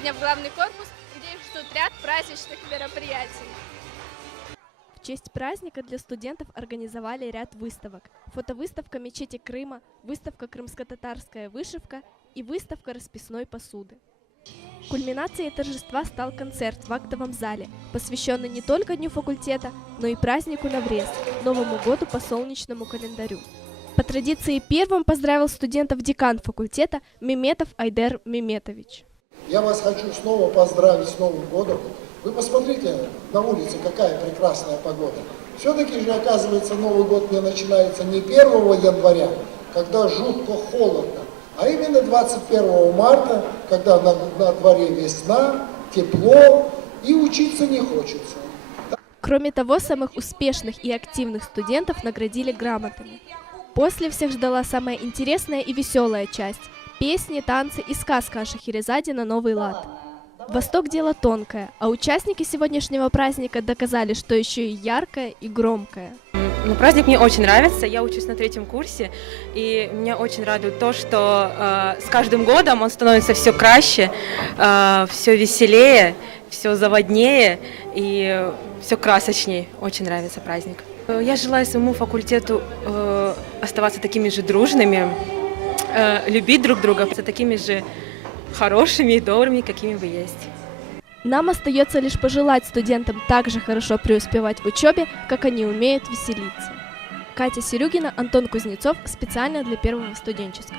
сегодня в главный корпус, где их ждут ряд праздничных мероприятий. В честь праздника для студентов организовали ряд выставок. Фотовыставка мечети Крыма, выставка «Крымско-татарская вышивка» и выставка расписной посуды. Кульминацией торжества стал концерт в актовом зале, посвященный не только Дню факультета, но и празднику Наврез, Новому году по солнечному календарю. По традиции первым поздравил студентов декан факультета Меметов Айдер Меметович. Я вас хочу снова поздравить с Новым годом. Вы посмотрите на улице, какая прекрасная погода. Все-таки же, оказывается, Новый год не начинается не 1 января, когда жутко холодно, а именно 21 марта, когда на дворе весна, тепло и учиться не хочется. Кроме того, самых успешных и активных студентов наградили грамотами. После всех ждала самая интересная и веселая часть – песни, танцы и сказка о Шахерезаде на новый лад. Восток – дело тонкое, а участники сегодняшнего праздника доказали, что еще и яркое и громкое. Праздник мне очень нравится, я учусь на 3-м курсе, и меня очень радует то, что с каждым годом он становится все краще, все веселее, все заводнее и все красочнее. Очень нравится праздник. Я желаю своему факультету оставаться такими же дружными, любить друг друга, такими же хорошими и добрыми, какими вы есть. Нам остается лишь пожелать студентам так же хорошо преуспевать в учебе, как они умеют веселиться. Катя Серюгина, Антон Кузнецов, специально для Первого студенческого.